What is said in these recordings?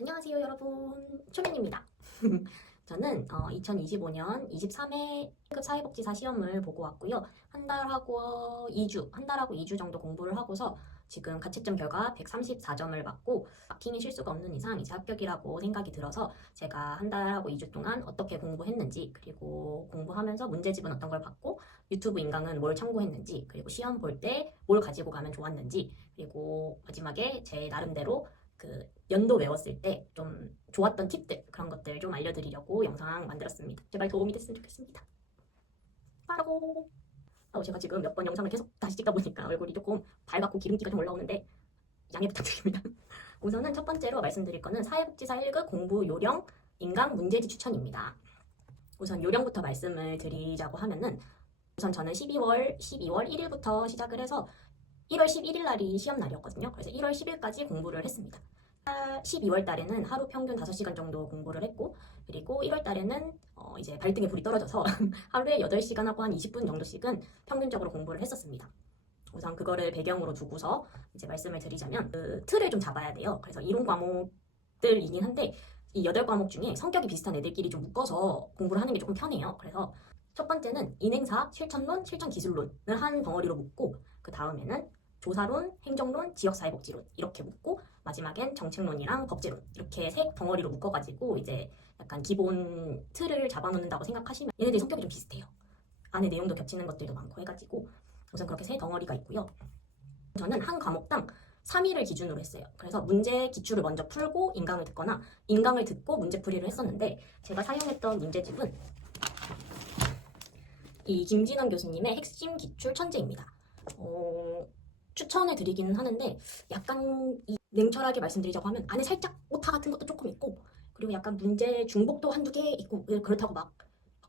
안녕하세요 여러분, 초면입니다. 저는 2025년 23회급 사회복지사 시험을 보고 왔고요. 한 달하고 2주 정도 공부를 하고서 지금 가채점 결과 134점을 받고 막힘이 실수가 없는 이상 이제 합격이라고 생각이 들어서 제가 한 달하고 2주 동안 어떻게 공부했는지, 그리고 공부하면서 문제집은 어떤 걸 받고 유튜브 인강은 뭘 참고했는지, 그리고 시험 볼 때 뭘 가지고 가면 좋았는지, 그리고 마지막에 제 나름대로 그 연도 외웠을 때 좀 좋았던 팁들, 그런 것들 좀 알려드리려고 영상 만들었습니다. 제발 도움이 됐으면 좋겠습니다. 빠르고 제가 지금 몇 번 영상을 계속 다시 찍다 보니까 얼굴이 조금 밝았고 기름기가 좀 올라오는데 양해 부탁드립니다. 우선은 첫 번째로 말씀드릴 거는 사회복지사 1급 공부 요령 인강 문제지 추천입니다. 우선 요령부터 말씀을 드리자고 하면은, 우선 저는 12월 1일부터 시작을 해서 1월 11일 날이 시험 날이었거든요. 그래서 1월 10일까지 공부를 했습니다. 12월 달에는 하루 평균 5시간 정도 공부를 했고, 그리고 1월 달에는 이제 발등에 불이 떨어져서 하루에 8시간 하고 한 20분 정도씩은 평균적으로 공부를 했었습니다. 우선 그거를 배경으로 두고서 이제 말씀을 드리자면, 그 틀을 좀 잡아야 돼요. 그래서 이론 과목들이긴 한데 이 8과목 중에 성격이 비슷한 애들끼리 좀 묶어서 공부를 하는 게 조금 편해요. 그래서 첫 번째는 인행사, 실천론, 실천기술론을 한 덩어리로 묶고, 그 다음에는 조사론, 행정론, 지역사회복지론 이렇게 묶고, 마지막엔 정책론이랑 법제론 이렇게 세 덩어리로 묶어가지고 이제 약간 기본 틀을 잡아놓는다고 생각하시면, 얘네들이 성격이 좀 비슷해요. 안에 내용도 겹치는 것들도 많고 해가지고 우선 그렇게 세 덩어리가 있고요. 저는 한 과목당 3일을 기준으로 했어요. 그래서 문제 기출을 먼저 풀고 인강을 듣거나 인강을 듣고 문제풀이를 했었는데, 제가 사용했던 문제집은 이 김진원 교수님의 핵심 기출 천재입니다. 추천해 드리기는 하는데, 약간 냉철하게 말씀드리자고 하면 안에 살짝 오타 같은 것도 조금 있고, 그리고 약간 문제 중복도 한두 개 있고, 그렇다고 막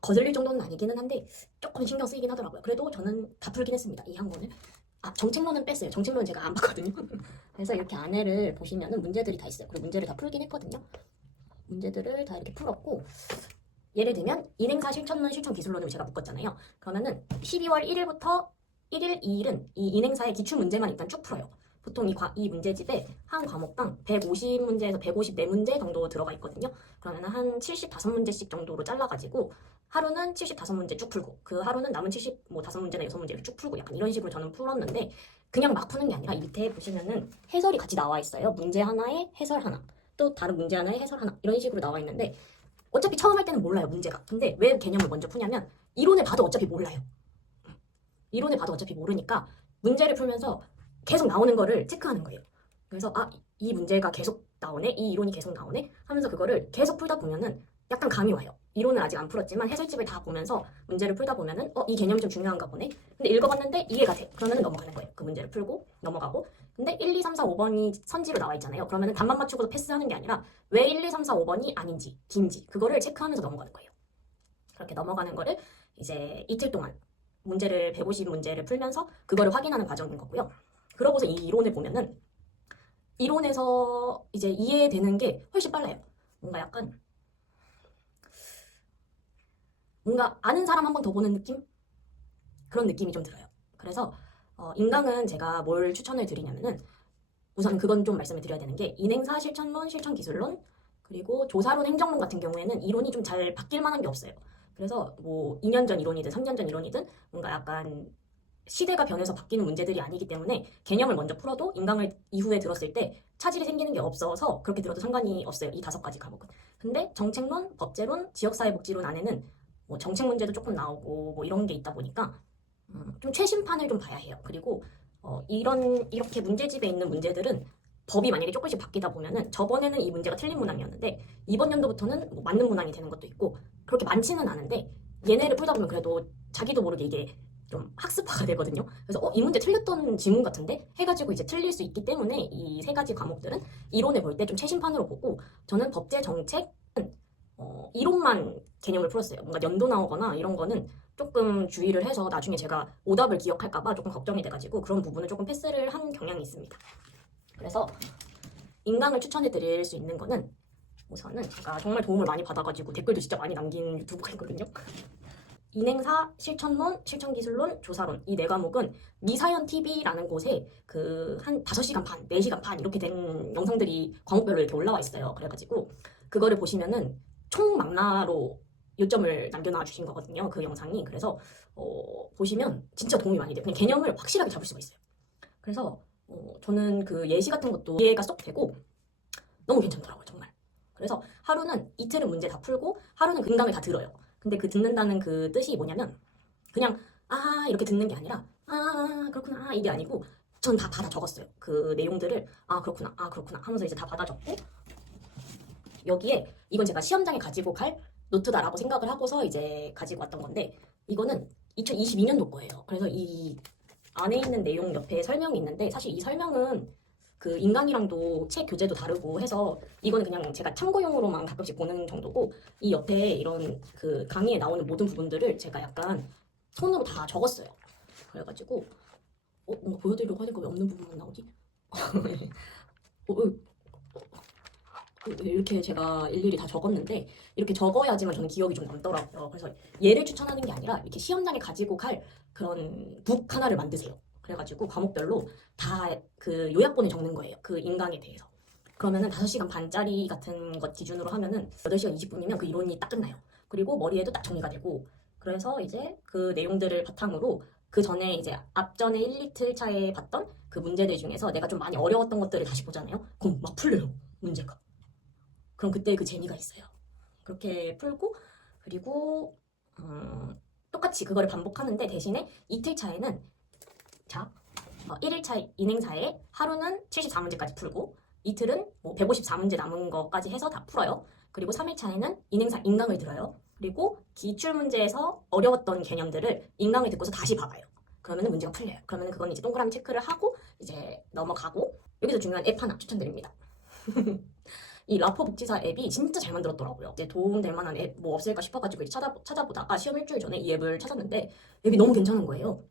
거슬릴 정도는 아니기는 한데 조금 신경 쓰이긴 하더라고요. 그래도 저는 다 풀긴 했습니다, 이 한 권을. 정책론은 뺐어요. 정책론은 제가 안 봤거든요. 그래서 이렇게 안에를 보시면은 문제들이 다 있어요. 그리고 문제를 다 풀긴 했거든요. 문제들을 다 이렇게 풀었고, 예를 들면 인행사 실천론, 실천기술론을 제가 묶었잖아요. 그러면은 12월 1일부터 1일, 2일은 이 인행사의 기출 문제만 일단 쭉 풀어요. 보통 이 문제집에 한 과목당 150문제에서 154문제 정도 들어가 있거든요. 그러면 한 75문제씩 정도로 잘라가지고 하루는 75문제 쭉 풀고, 그 하루는 남은 75문제나 6문제를 쭉 풀고, 약간 이런 식으로 저는 풀었는데, 그냥 막 푸는 게 아니라 이 밑에 보시면은 해설이 같이 나와 있어요. 문제 하나에 해설 하나, 또 다른 문제 하나에 해설 하나, 이런 식으로 나와 있는데, 어차피 처음 할 때는 몰라요, 문제가. 근데 왜 개념을 먼저 푸냐면, 이론을 봐도 어차피 몰라요. 이론을 봐도 어차피 모르니까 문제를 풀면서 계속 나오는 거를 체크하는 거예요. 그래서 이 문제가 계속 나오네, 이 이론이 계속 나오네 하면서 그거를 계속 풀다 보면은 약간 감이 와요. 이론은 아직 안 풀었지만 해설집을 다 보면서 문제를 풀다 보면은 이 개념이 좀 중요한가 보네. 근데 읽어봤는데 이해가 돼. 그러면은 넘어가는 거예요. 그 문제를 풀고 넘어가고. 근데 1, 2, 3, 4, 5번이 선지로 나와 있잖아요. 그러면은 답만 맞추고서 패스하는 게 아니라 왜 1, 2, 3, 4, 5번이 아닌지, 긴지 그거를 체크하면서 넘어가는 거예요. 그렇게 넘어가는 거를 이제 이틀 동안 문제를 150문제를 풀면서 그거를 확인하는 과정인 거고요. 그러고서 이 이론을 보면은 이론에서 이제 이해되는 게 훨씬 빨라요. 뭔가 약간 뭔가 아는 사람 한 번 더 보는 느낌? 그런 느낌이 좀 들어요. 그래서 인강은 제가 뭘 추천을 드리냐면은, 우선 그건 좀 말씀을 드려야 되는 게, 인행사, 실천론, 실천기술론, 그리고 조사론, 행정론 같은 경우에는 이론이 좀 잘 바뀔 만한 게 없어요. 그래서 뭐 2년 전 이론이든 3년 전 이론이든 뭔가 약간 시대가 변해서 바뀌는 문제들이 아니기 때문에 개념을 먼저 풀어도 인강을 이후에 들었을 때 차질이 생기는 게 없어서 그렇게 들어도 상관이 없어요, 이 5가지 과목은. 근데 정책론, 법제론, 지역사회복지론 안에는 뭐 정책 문제도 조금 나오고 뭐 이런 게 있다 보니까 좀 최신판을 좀 봐야 해요. 그리고 이렇게 문제집에 있는 문제들은 법이 만약에 조금씩 바뀌다 보면은, 저번에는 이 문제가 틀린 문항이었는데 이번 연도부터는 뭐 맞는 문항이 되는 것도 있고, 그렇게 많지는 않은데 얘네를 풀다 보면 그래도 자기도 모르게 이게 좀 학습화가 되거든요. 그래서 이 문제 틀렸던 지문 같은데 해가지고 이제 틀릴 수 있기 때문에 이 3가지 과목들은 이론을 볼 때 좀 최신판으로 보고, 저는 법제 정책은 이론만 개념을 풀었어요. 뭔가 연도 나오거나 이런 거는 조금 주의를 해서 나중에 제가 오답을 기억할까봐 조금 걱정이 돼가지고 그런 부분을 조금 패스를 한 경향이 있습니다. 그래서 인강을 추천해 드릴 수 있는 거는, 우선은 제가 정말 도움을 많이 받아가지고 댓글도 진짜 많이 남긴 유튜브가 있거든요. 인행사, 실천론, 실천기술론, 조사론 이 네 과목은 미사연 TV라는 곳에 그 한 5시간 반, 4시간 반 이렇게 된 영상들이 과목별로 이렇게 올라와 있어요. 그래가지고 그거를 보시면은 총 망라로 요점을 남겨놔 주신 거거든요. 그 영상이. 그래서 보시면 진짜 도움이 많이 돼요. 그냥 개념을 확실하게 잡을 수가 있어요. 그래서 저는 그 예시 같은 것도 이해가 쏙 되고 너무 괜찮더라고요, 정말. 그래서 하루는 이틀은 문제 다 풀고 하루는 그 인강을 다 들어요. 근데 그 듣는다는 그 뜻이 뭐냐면 그냥 이렇게 듣는 게 아니라 그렇구나 이게 아니고 전 다 받아 적었어요. 그 내용들을 그렇구나 하면서 이제 다 받아 적고 여기에 이건 제가 시험장에 가지고 갈 노트다라고 생각을 하고서 이제 가지고 왔던 건데 이거는 2022년도 거예요. 그래서 이 안에 있는 내용 옆에 설명이 있는데 사실 이 설명은 그 인강이랑도 책 교재도 다르고 해서 이거는 그냥 제가 참고용으로만 가끔씩 보는 정도고 이 옆에 이런 그 강의에 나오는 모든 부분들을 제가 약간 손으로 다 적었어요. 그래가지고 뭔가 보여드리려고 하니까 왜 없는 부분만 나오지? 이렇게 제가 일일이 다 적었는데 이렇게 적어야지만 저는 기억이 좀 남더라고요. 그래서 얘를 추천하는 게 아니라 이렇게 시험장에 가지고 갈 그런 북 하나를 만드세요. 그래가지고 과목별로 다 그 요약본을 적는 거예요. 그 인강에 대해서. 그러면은 5시간 반짜리 같은 것 기준으로 하면은 8시간 20분이면 그 이론이 딱 끝나요. 그리고 머리에도 딱 정리가 되고 그래서 이제 그 내용들을 바탕으로 그 전에 이제 앞전에 1, 2틀 차에 봤던 그 문제들 중에서 내가 좀 많이 어려웠던 것들을 다시 보잖아요. 그럼 막 풀려요. 문제가. 그럼 그때 그 재미가 있어요. 그렇게 풀고 그리고 똑같이 그거를 반복하는데 대신에 이틀 차에는 자 1일차 인행사에 하루는 74문제까지 풀고 이틀은 뭐 154문제 남은 거까지 해서 다 풀어요. 그리고 3일차에는 인행사 인강을 들어요. 그리고 기출문제에서 어려웠던 개념들을 인강을 듣고서 다시 봐봐요. 그러면 문제가 풀려요. 그러면 그건 이제 동그라미 체크를 하고 이제 넘어가고 여기서 중요한 앱 하나 추천드립니다. 이 라포 복지사 앱이 진짜 잘 만들었더라고요. 이제 도움될 만한 앱 뭐 없을까 싶어가지고 찾아보다가 시험 일주일 전에 이 앱을 찾았는데 앱이 너무 괜찮은 거예요.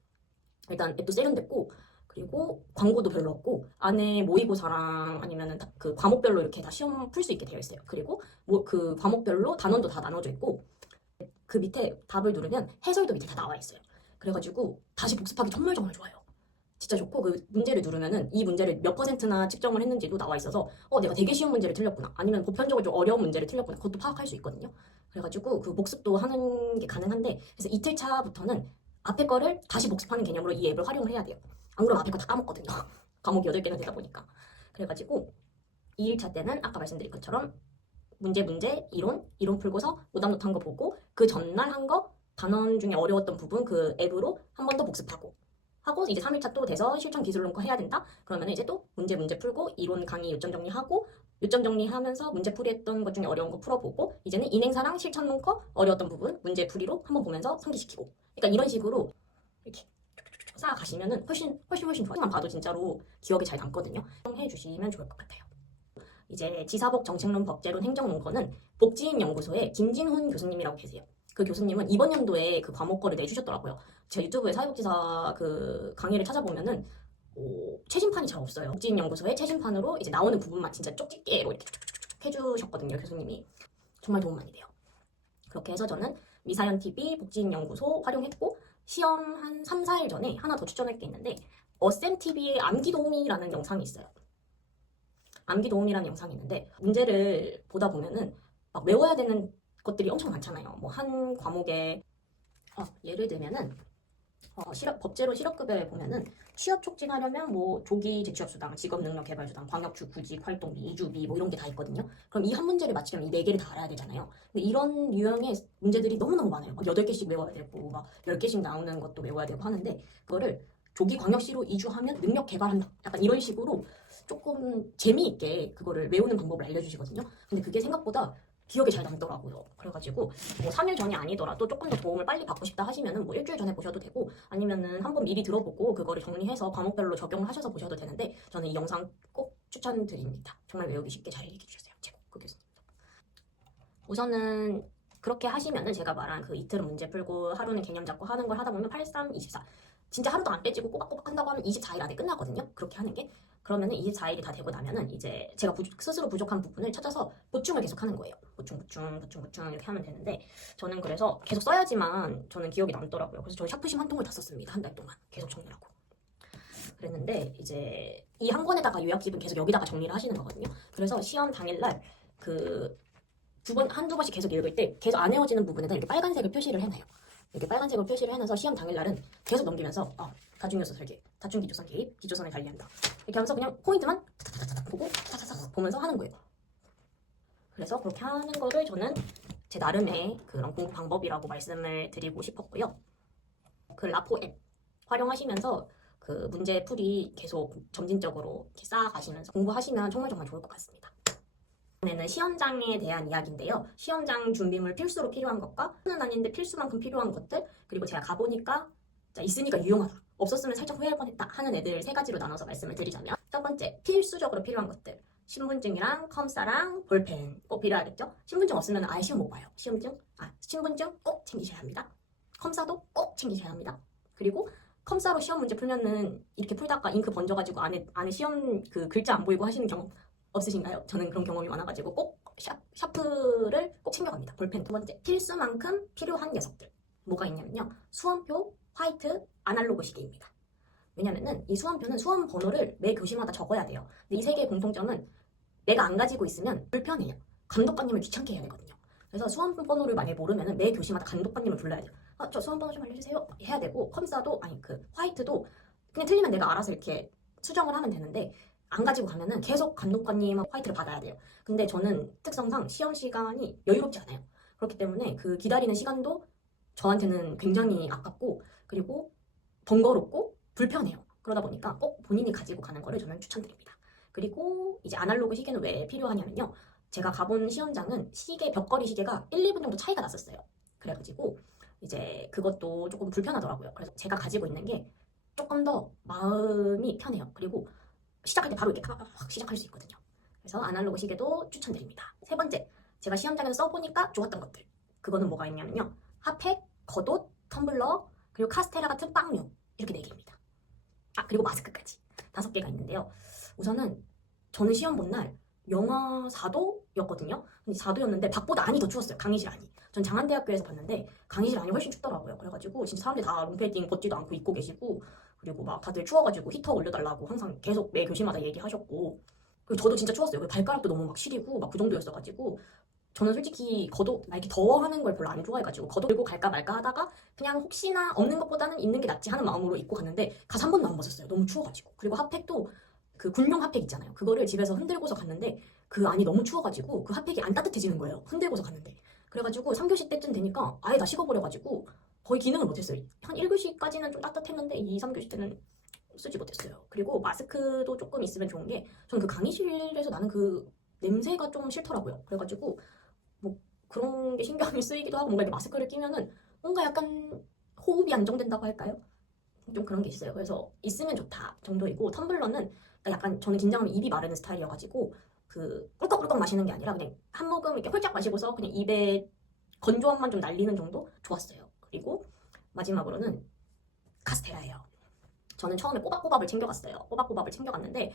일단 앱도 세련됐고 그리고 광고도 별로 없고 안에 모의고사랑 아니면은 그 과목별로 이렇게 다 시험 풀 수 있게 되어 있어요. 그리고 뭐 그 과목별로 단원도 다 나눠져 있고 그 밑에 답을 누르면 해설도 밑에 다 나와 있어요. 그래가지고 다시 복습하기 정말 좋아요. 진짜 좋고 그 문제를 누르면은 이 문제를 몇 %나 측정을 했는지도 나와 있어서 내가 되게 쉬운 문제를 틀렸구나 아니면 보편적으로 좀 어려운 문제를 틀렸구나 그것도 파악할 수 있거든요. 그래가지고 그 복습도 하는 게 가능한데 그래서 이틀 차부터는 앞에 거를 다시 복습하는 개념으로 이 앱을 활용을 해야 돼요. 안 그러면 앞에 거 다 까먹거든요. 과목이 8개나 되다 보니까. 그래가지고 2일차 때는 아까 말씀드린 것처럼 문제 이론 풀고서 오답노트 한 거 보고 그 전날 한 거 단원 중에 어려웠던 부분 그 앱으로 한 번 더 복습하고 하고 이제 3일차 또 돼서 실천 기술론 거 해야 된다? 그러면 이제 또 문제 풀고 이론 강의 요점 정리하고 요점 정리하면서 문제 풀이했던 것 중에 어려운 거 풀어보고 이제는 인행사랑 실천론 거 어려웠던 부분 문제 풀이로 한번 보면서 상기시키고 그러니까 이런 식으로 이렇게 쌓아가시면은 훨씬 좋아요. 만 봐도 진짜로 기억에 잘 남거든요. 해주시면 좋을 것 같아요. 이제 지사복 정책론 법제론 행정론 거는 복지인연구소의 김진훈 교수님이라고 계세요. 그 교수님은 이번 연도에 그 과목거를 내주셨더라고요. 제가 유튜브에 사회복지사 그 강의를 찾아보면은 최신판이 잘 없어요. 복지인연구소의 최신판으로 이제 나오는 부분만 진짜 쪽집게로 이렇게 쭉쭉쭉 해주셨거든요. 교수님이. 정말 도움 많이 돼요. 그렇게 해서 저는 미사연 TV 복지인연구소 활용했고 시험 한 3, 4일 전에 하나 더 추천할 게 있는데 어쌤 TV의 암기도우미라는 영상이 있어요. 암기도우미라는 영상이 있는데 문제를 보다 보면은 막 외워야 되는 것들이 엄청 많잖아요. 뭐 한 과목에 예를 들면은 법제로 실업급여에 보면은 취업 촉진하려면 뭐 조기 재취업수당, 직업능력개발수당, 광역주 구직 활동비, 이주비 뭐 이런 게 다 있거든요. 그럼 이 한 문제를 맞추려면 이 4개를 다 알아야 되잖아요. 근데 이런 유형의 문제들이 너무너무 많아요. 막 8개씩 외워야 되고 막 10개씩 나오는 것도 외워야 되고 하는데 그거를 조기 광역시로 이주하면 능력 개발한다. 약간 이런 식으로 조금 재미있게 그거를 외우는 방법을 알려주시거든요. 근데 그게 생각보다 기억에 잘 남더라고요. 그래가지고 뭐 3일 전이 아니더라도 조금 더 도움을 빨리 받고 싶다 하시면은 뭐 일주일 전에 보셔도 되고 아니면은 한번 미리 들어보고 그거를 정리해서 과목별로 적용을 하셔서 보셔도 되는데 저는 이 영상 꼭 추천드립니다. 정말 외우기 쉽게 잘 얘기해주셨어요. 최고 그 교수님. 우선은 그렇게 하시면은 제가 말한 그 이틀은 문제 풀고 하루는 개념 잡고 하는 걸 하다 보면 8, 3, 24 진짜 하루도 안 빼지고 꼬박꼬박 한다고 하면 24일 안에 끝나거든요. 그렇게 하는 게 그러면은 24일이 다 되고 나면은 이제 제가 스스로 부족한 부분을 찾아서 보충을 계속 하는 거예요. 보충 이렇게 하면 되는데 저는 그래서 계속 써야지만 저는 기억이 남더라고요. 그래서 저희 샤프심 한 통을 다 썼습니다. 한 달 동안 계속 정리하고 그랬는데 이제 이 한 권에다가 요약집은 계속 여기다가 정리를 하시는 거거든요. 그래서 시험 당일날 그 한두 번씩 계속 읽을 때 계속 안 외워지는 부분에다 이렇게 빨간색을 표시를 해놔요. 이렇게 빨간색으로 표시를 해놔서 시험 당일날은 계속 넘기면서 다중요소 설계, 다중기조선 개입, 기조선을 달리한다. 이렇게 하면서 그냥 포인트만 타타타타 보고 타타타타 보면서 하는 거예요. 그래서 그렇게 하는 거를 저는 제 나름의 그런 공부 방법이라고 말씀을 드리고 싶었고요. 그 라포 앱 활용하시면서 그 문제풀이 계속 점진적으로 이렇게 쌓아가시면서 공부하시면 정말 좋을 것 같습니다. 이번에는 시험장에 대한 이야기인데요. 시험장 준비물 필수로 필요한 것과 는 아닌데 필수만큼 필요한 것들, 그리고 제가 가보니까 있으니까 유용하다, 없었으면 살짝 후회할 뻔했다 하는 애들 세 가지로 나눠서 말씀을 드리자면, 첫 번째, 필수적으로 필요한 것들. 신분증이랑 컴사랑 볼펜 꼭 필요하겠죠? 신분증 없으면 아예 시험 못 봐요. 신분증 꼭 챙기셔야 합니다. 컴사도 꼭 챙기셔야 합니다. 그리고 컴사로 시험 문제 풀면은 이렇게 풀다가 잉크 번져가지고 안에 시험 그 글자 안 보이고 하시는 경험 없으신가요? 저는 그런 경험이 많아가지고 꼭 샤프를 꼭 챙겨갑니다. 볼펜. 두 번째, 필수만큼 필요한 녀석들. 뭐가 있냐면요. 수험표, 화이트, 아날로그 시계입니다. 왜냐면은 이 수험표는 수험 번호를 매 교시마다 적어야 돼요. 근데 이 세 개의 공통점은 내가 안 가지고 있으면 불편해요. 감독관님을 귀찮게 해야 되거든요. 그래서 수험 번호를 만약에 모르면은 매 교시마다 감독관님을 불러야 돼요. 저 수험 번호 좀 알려주세요. 해야 되고, 컴사도 화이트도 그냥 틀리면 내가 알아서 이렇게 수정을 하면 되는데, 안 가지고 가면은 계속 감독관님 화이트를 받아야 돼요. 근데 저는 특성상 시험 시간이 여유롭지 않아요. 그렇기 때문에 그 기다리는 시간도 저한테는 굉장히 아깝고, 그리고 번거롭고 불편해요. 그러다 보니까 꼭 본인이 가지고 가는 거를 저는 추천드립니다. 그리고 이제 아날로그 시계는 왜 필요하냐면요. 제가 가본 시험장은 벽걸이 시계가 1, 2분 정도 차이가 났었어요. 그래가지고 이제 그것도 조금 불편하더라고요. 그래서 제가 가지고 있는 게 조금 더 마음이 편해요. 그리고 시작할 때 바로 이렇게 확 시작할 수 있거든요. 그래서 아날로그 시계도 추천드립니다. 세 번째, 제가 시험장에서 써보니까 좋았던 것들. 그거는 뭐가 있냐면요. 핫팩, 겉옷, 텀블러, 그리고 카스테라 같은 빵류. 이렇게 4개입니다. 그리고 마스크까지 5개가 있는데요. 우선은 저는 시험 본 날 영하 4도였거든요. 근데 4도였는데 밖보다 안이 더 추웠어요. 강의실 안이. 전 장안대학교에서 봤는데 강의실 안이 훨씬 춥더라고요. 그래가지고 진짜 사람들이 다 롱패딩 벗지도 않고 입고 계시고, 그리고 막 다들 추워가지고 히터 올려달라고 항상 계속 매 교시마다 얘기하셨고, 그리고 저도 진짜 추웠어요. 발가락도 너무 막 시리고 막 그 정도였어가지고, 저는 솔직히 겉옷 이렇게 더워하는 걸 별로 안 좋아해가지고 겉옷 들고 갈까 말까 하다가 그냥 혹시나 없는 것보다는 있는 게 낫지 하는 마음으로 입고 갔는데 가서 한 번도 안 벗었어요. 너무 추워가지고. 그리고 핫팩도 그 군용 핫팩 있잖아요. 그거를 집에서 흔들고서 갔는데 그 안이 너무 추워가지고 그 핫팩이 안 따뜻해지는 거예요. 흔들고서 갔는데. 그래가지고 3교시 때쯤 되니까 아예 다 식어버려가지고 거의 기능을 못했어요. 한 1교시까지는 좀 따뜻했는데 2, 3교시 때는 쓰지 못했어요. 그리고 마스크도 조금 있으면 좋은 게, 저는 그 강의실에서 나는 그 냄새가 좀 싫더라고요. 그래가지고 뭐 그런 게 신경이 쓰이기도 하고, 뭔가 이렇게 마스크를 끼면은 뭔가 약간 호흡이 안정된다고 할까요? 좀 그런 게 있어요. 그래서 있으면 좋다 정도이고, 텀블러는 약간 저는 긴장하면 입이 마르는 스타일이어가지고 그 꿀꺽꿀꺽 마시는 게 아니라 그냥 한 모금 이렇게 홀짝 마시고서 그냥 입에 건조함만 좀 날리는 정도 좋았어요. 그리고 마지막으로는 카스테라예요. 저는 처음에 꼬박꼬박을 챙겨갔어요. 꼬박꼬박을 챙겨갔는데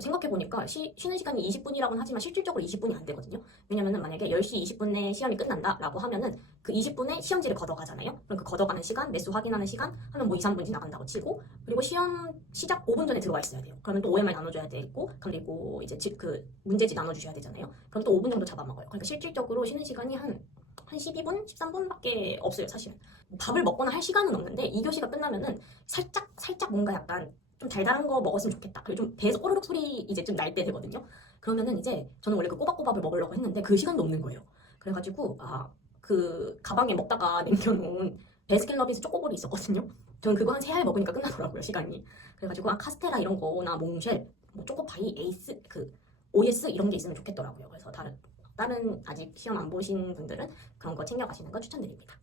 생각해보니까 쉬는 시간이 20분이라고는 하지만 실질적으로 20분이 안 되거든요. 왜냐면은 만약에 10시 20분에 시험이 끝난다 라고 하면은 그 20분에 시험지를 걷어가잖아요. 그럼 그 걷어가는 시간, 매수 확인하는 시간 하면 뭐 2, 3분 지나간다고 치고, 그리고 시험 시작 5분 전에 들어와 있어야 돼요. 그러면 또 OMR 나눠줘야 되고, 그리고 이제 그 문제지 나눠주셔야 되잖아요. 그럼 또 5분 정도 잡아먹어요. 그러니까 실질적으로 쉬는 시간이 한 12분, 13분밖에 없어요, 사실은. 밥을 먹거나 할 시간은 없는데 2교시가 끝나면은 살짝 뭔가 약간 좀 달달한 거 먹었으면 좋겠다. 그리고 좀 배에서 꼬르륵 소리 이제 좀 날 때 되거든요. 그러면은 이제 저는 원래 그 꼬박꼬박을 먹으려고 했는데 그 시간도 없는 거예요. 그래가지고 그 가방에 먹다가 남겨놓은 베스킨러빈스 초코볼이 있었거든요. 저는 그거 한 3알 먹으니까 끝나더라고요, 시간이. 그래가지고 카스테라 이런 거나 몽쉘, 뭐 초코파이, 에이스, 그 OS 이런 게 있으면 좋겠더라고요. 그래서 다른 아직 시험 안 보신 분들은 그런 거 챙겨가시는 거 추천드립니다.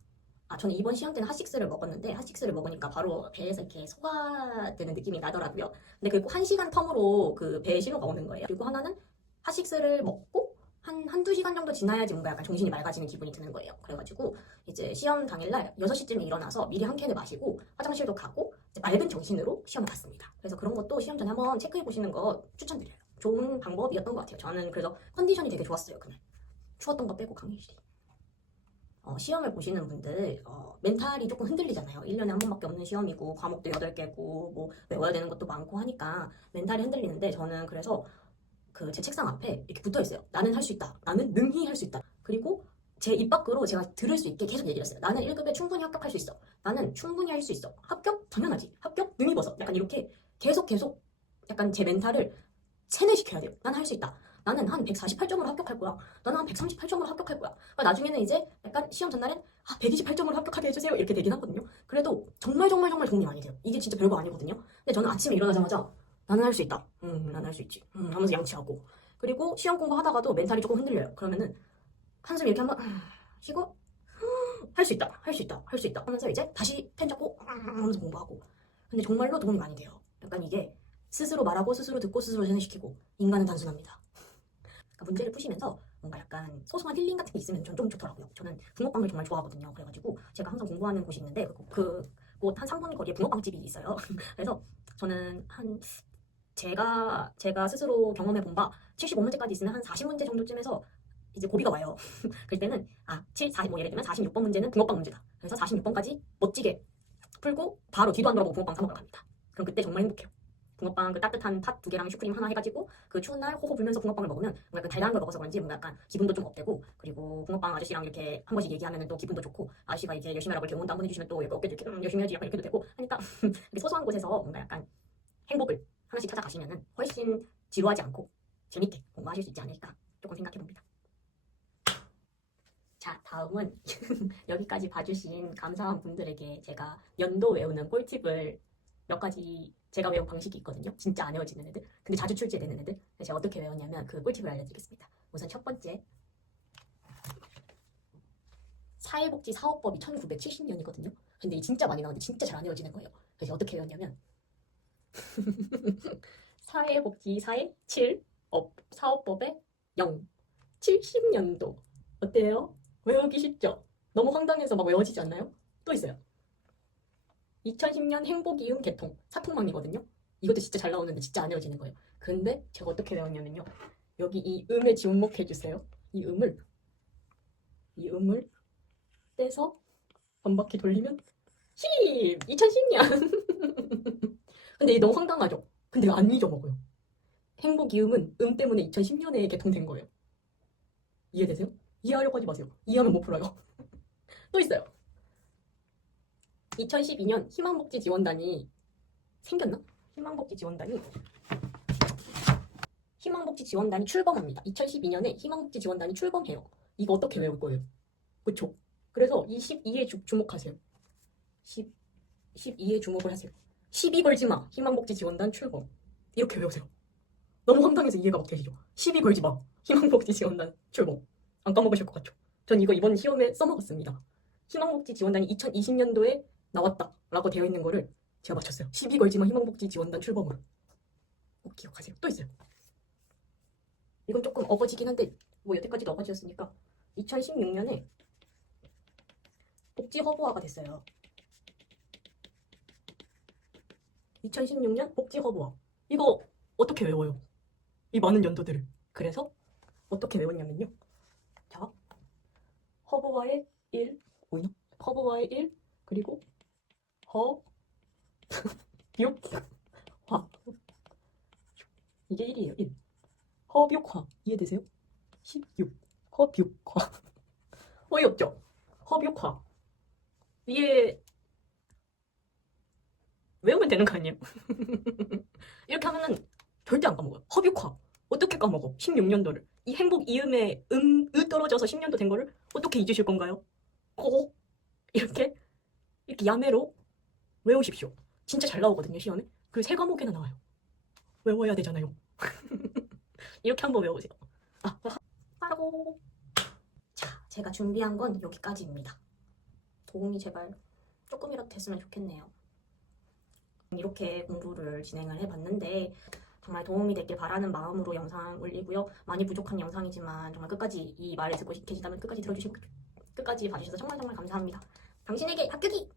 저는 이번 시험 때는 핫식스를 먹었는데, 핫식스를 먹으니까 바로 배에서 이렇게 소화되는 느낌이 나더라고요. 근데 그게 꼭 1시간 텀으로 그 배에 신호가 오는 거예요. 그리고 하나는 핫식스를 먹고 한두 시간 정도 지나야지 뭔가 약간 정신이 맑아지는 기분이 드는 거예요. 그래가지고 이제 시험 당일날 6시쯤에 일어나서 미리 한 캔을 마시고 화장실도 가고 맑은 정신으로 시험을 봤습니다. 그래서 그런 것도 시험 전에 한번 체크해 보시는 거 추천드려요. 좋은 방법이었던 것 같아요. 저는 그래서 컨디션이 되게 좋았어요. 그날 추웠던 거 빼고 강의실이. 시험을 보시는 분들 멘탈이 조금 흔들리잖아요. 1년에 한 번밖에 없는 시험이고 과목도 8개고 뭐 외워야 되는 것도 많고 하니까 멘탈이 흔들리는데, 저는 그래서 그 제 책상 앞에 이렇게 붙어 있어요. 나는 할 수 있다. 나는 능히 할 수 있다. 그리고 제 입 밖으로 제가 들을 수 있게 계속 얘기를 했어요. 나는 1급에 충분히 합격할 수 있어. 나는 충분히 할 수 있어. 합격? 당연하지. 합격? 능히 벗어. 약간 이렇게 계속 약간 제 멘탈을 세뇌시켜야 돼요. 난 할 수 있다. 나는 한 148점으로 합격할 거야. 나는 한 138점으로 합격할 거야. 그러니까 나중에는 이제 약간 시험 전날엔 128점으로 합격하게 해주세요. 이렇게 되긴 하거든요. 그래도 정말 도움이 많이 돼요. 이게 진짜 별거 아니거든요. 근데 저는 아침에 일어나자마자 나는 할 수 있다. 나는 할 수 있지. 하면서 양치하고. 그리고 시험 공부하다가도 멘탈이 조금 흔들려요. 그러면은 한숨 이렇게 한번 쉬고 할 수 있다. 할 수 있다. 할 수 있다. 하면서 이제 다시 펜 잡고 하면서 공부하고. 근데 정말로 도움이 많이 돼요. 약간 이게 스스로 말하고 스스로 듣고 스스로 세뇌시키고. 인간은 단순합니다. 그러니까 문제를 푸시면서 뭔가 약간 소소한 힐링 같은 게 있으면 전 좀 좋더라고요. 저는 붕어빵을 정말 좋아하거든요. 그래가지고 제가 항상 공부하는 곳이 있는데 그곳 한 3분 거리에 붕어빵집이 있어요. 그래서 저는 제가 스스로 경험해 본 바 75문제까지 있으면 한 40문제 정도쯤에서 이제 고비가 와요. 그때는 40, 뭐 예를 들면 46번 문제는 붕어빵 문제다. 그래서 46번까지 멋지게 풀고 바로 뒤도 안 돌아보고 붕어빵 사 먹으러 갑니다. 그럼 그때 정말 행복해요. 붕어빵 그 따뜻한 팥 2개랑 슈크림 하나 해가지고 그 추운 날 호호 불면서 붕어빵을 먹으면 뭔가 약간 달달한 걸 먹어서 그런지 뭔가 약간 기분도 좀 업되고, 그리고 붕어빵 아저씨랑 이렇게 한 번씩 얘기하면 또 기분도 좋고, 아저씨가 이제 열심히 하라고 이렇게 응원도 한번 해주시면 또 이렇게 어깨도 이렇게 열심히 해야지 약간 이렇게도 되고 하니까 이렇게 소소한 곳에서 뭔가 약간 행복을 하나씩 찾아가시면은 훨씬 지루하지 않고 재밌게 공부하실 수 있지 않을까 조금 생각해봅니다. 자, 다음은 여기까지 봐주신 감사한 분들에게 제가 연도 외우는 꿀팁을 몇 가지, 제가 외운 방식이 있거든요. 진짜 안 외워지는 애들, 근데 자주 출제되는 애들, 제가 어떻게 외웠냐면 그 꿀팁을 알려드리겠습니다. 우선 첫 번째, 사회복지 사업법이 1970년이거든요. 근데 진짜 많이 나오는데 진짜 잘 안 외워지는 거예요. 그래서 어떻게 외웠냐면 사회복지사의 7, 사업법의 0, 70년도. 어때요? 외우기 쉽죠? 너무 황당해서 막 외워지지 않나요? 또 있어요. 2010년 행복이음 개통, 사통망이거든요. 이것도 진짜 잘 나오는데 진짜 안 외워지는 거예요. 근데 제가 어떻게 외웠냐면요. 여기 이 음에 주목해주세요. 이 음을 떼서 반바퀴 돌리면 2010년. 근데 이게 너무 황당하죠? 근데 안 잊어먹어요. 행복이음은 음 때문에 2010년에 개통된 거예요. 이해되세요? 이해하려고 하지 마세요. 이해하면 못 풀어요. 또 있어요. 2012년 희망복지지원단이 생겼나? 희망복지지원단이 출범합니다. 2012년에 희망복지지원단이 출범해요. 이거 어떻게 외울 거예요? 그쵸? 그래서 이 12에 주목하세요. 12에 주목을 하세요. 12 걸지 마. 희망복지지원단 출범. 이렇게 외우세요. 너무 황당해서 이해가 못 되시죠? 12 걸지 마. 희망복지지원단 출범. 안 까먹으실 것 같죠? 전 이거 이번 시험에 써먹었습니다. 희망복지지원단이 2020년도에 나왔다라고 되어 있는 거를 제가 맞췄어요. 12 걸지 마. 희망복지지원단 출범으로. 꼭 기억하세요. 또 있어요. 이건 조금 어거지긴 한데 뭐 여태까지도 어거지였으니까 2016년에 복지 허브화가 됐어요. 2016년 복지 허브화. 이거 어떻게 외워요? 이 많은 연도들을. 그래서 어떻게 외웠냐면요. 자, 허브화의 1, 보이나? 허브화의 1, 그리고 허육화. 이게 1이에요. 1. 허육화. 이해되세요? 16. 허육화. 어이없죠? 허육화. 이게 외우면 되는 거 아니에요? 이렇게 하면은 절대 안 까먹어요. 허육화. 어떻게 까먹어? 16년도를. 이 행복 이음에 으 떨어져서 10년도 된 거를 어떻게 잊으실 건가요? 이렇게 야매로 외우십시오. 진짜 잘 나오거든요, 시험에. 그리고 3과목에나 나와요. 외워야 되잖아요. 이렇게 한번 외우세요. 하고. 자, 제가 준비한 건 여기까지입니다. 도움이 제발 조금이라도 됐으면 좋겠네요. 이렇게 공부를 진행을 해봤는데 정말 도움이 됐길 바라는 마음으로 영상 올리고요. 많이 부족한 영상이지만 정말 끝까지 이 말을 듣고 계시다면 끝까지 들어주시고 끝까지 봐주셔서 정말 감사합니다. 당신에게 합격이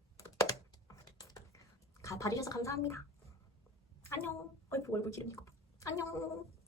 봐주셔서 감사합니다. 안녕. 얼굴 기름이고. 안녕.